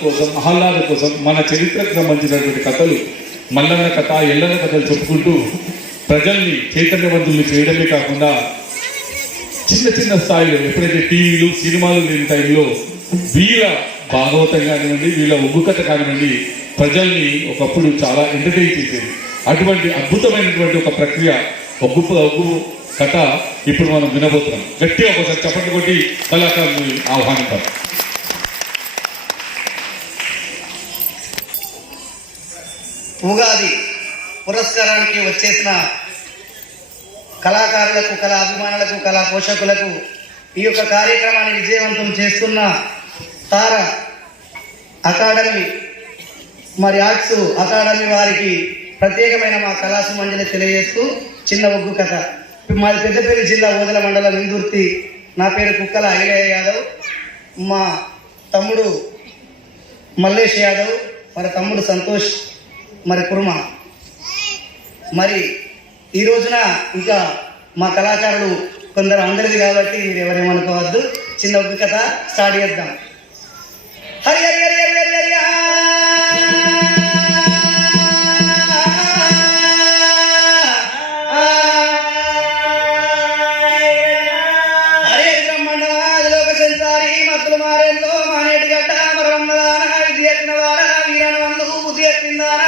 కోసం ఆహ్లాద కోసం మన చరిత్రకు సంబంధించినటువంటి కథలు మల్లన్న కథ ఎల్లన్న కథలు చెప్పుకుంటూ ప్రజల్ని చైతన్యవంతుల్ని చేయడమే కాకుండా చిన్న చిన్న స్థాయిలో ఎప్పుడైతే టీవీలు సినిమాలు లేని టైంలో వీళ్ళ భాగవతం కానివ్వండి వీళ్ళ ఒగ్గు కథ కానివ్వండి ప్రజల్ని ఒకప్పుడు చాలా ఎంటర్టైన్ చేసేది. అటువంటి అద్భుతమైనటువంటి ఒక ప్రక్రియ ఒగ్గు ఒగ్గు కథ ఇప్పుడు మనం వినబోతున్నాం. గట్టిగా ఒకసారి చప్పట్లు కొట్టి కళాకారులు ఆహ్వానిద్దాం. ఉగాది పురస్కారానికి వచ్చేసిన కళాకారులకు కళా అభిమానులకు కళా పోషకులకు ఈ యొక్క కార్యక్రమాన్ని విజయవంతం చేస్తున్న తార అకాడమీ మరి ఆర్ట్స్ అకాడమీ వారికి ప్రత్యేకమైన మా కళాసుమంజలి తెలియజేస్తూ చిన్న ఒగ్గు కథ. మాది పెద్దపల్లి జిల్లా ఓదల మండలం ఇందుర్తి. నా పేరు కుక్కల ఐలయ్య యాదవ్. మా తమ్ముడు మల్లేష్ యాదవ్. మరి తమ్ముడు సంతోష్. మరి కుర్మ. మరి ఈ రోజున ఇంకా మా కళాకారులు కొందరు అందరిది కాబట్టి మీరు ఎవరేమనుకోవద్దు చిన్న ఒక కథ స్టార్ట్ చేద్దాం. హరి హరి హరి హరి హరి హరి హరే మత్తులు మారేందో మానేటి గడ్డ మరమ్మదాన విద్య ఎత్తిన వార వీరణ వందు బుద్ధి ఎత్తిందాన